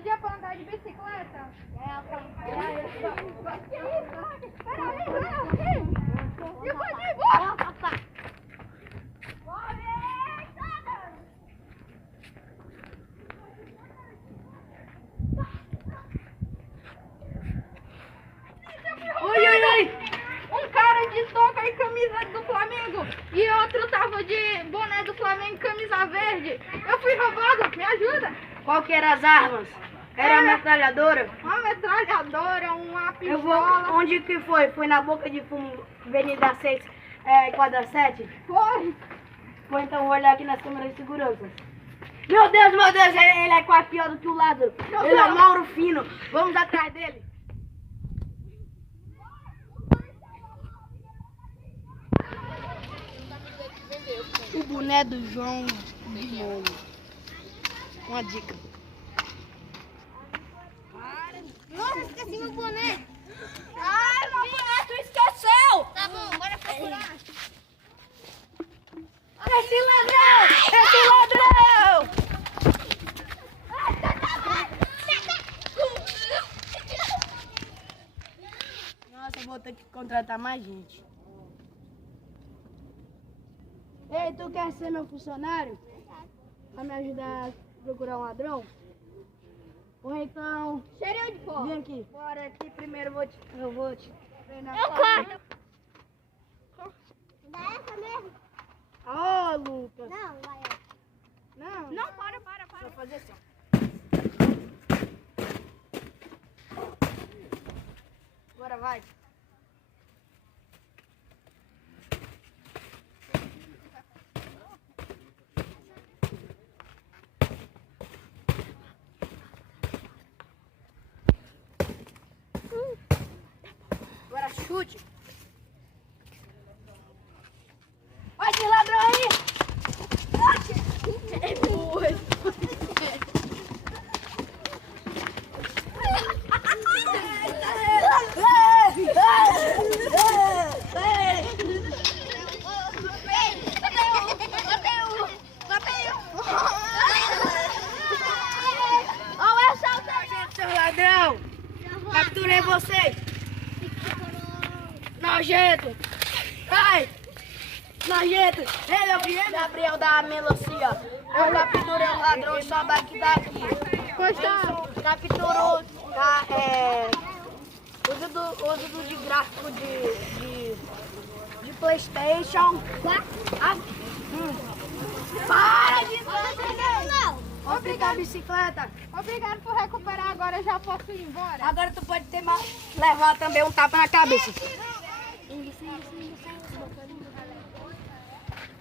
todo dia pra andar de bicicleta? Peraí. E pode ir embora? Oi! Um cara de touca e camisa do Flamengo e outro tava de boné do Flamengo e camisa verde. Eu fui roubado, me ajuda. Qual que eram as armas? Era uma metralhadora? Uma metralhadora, uma Eu vou. pistola. Onde que foi? Foi na boca de fumo, Avenida 6, quadra 7? Foi. Foi, então vou olhar aqui nas câmeras de segurança. Meu Deus, ele é quase pior do que o Lázaro. Meu Ele é Deus. o Mauro Fino. Vamos atrás dele. O boné do João Limão. Uma dica. Nossa, esqueci meu boné. Ai, meu boné, tu esqueceu. Tá bom, bora procurar. Esse ladrão! Esse ladrão! Nossa, eu vou ter que contratar mais gente. Ei, tu quer ser meu funcionário? Pra me ajudar a procurar um ladrão? Ou então, Cheirinho de pó. vem aqui. Bora aqui, primeiro eu vou te treinar. Eu corto. Dá essa mesmo? Ô, Lucas. Não, vai. Não, Não, para. vou fazer assim, ó. Agora vai. Agora chute. Olha esse ladrão aí. Seu ladrão! Capturei você! Nojento! Ai! Nojento! Ele é o Gabriel da melancia! Eu capturei o ladrão e só daqui. Pois tá. Ele capturou uso de gráfico de PlayStation. Para de Não. Vou pegar a bicicleta. Obrigado por recuperar, agora eu já posso ir embora. Agora tu pode levar também um tapa na cabeça.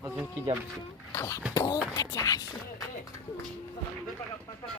Fazendo que diabo? Cala a boca, te acho.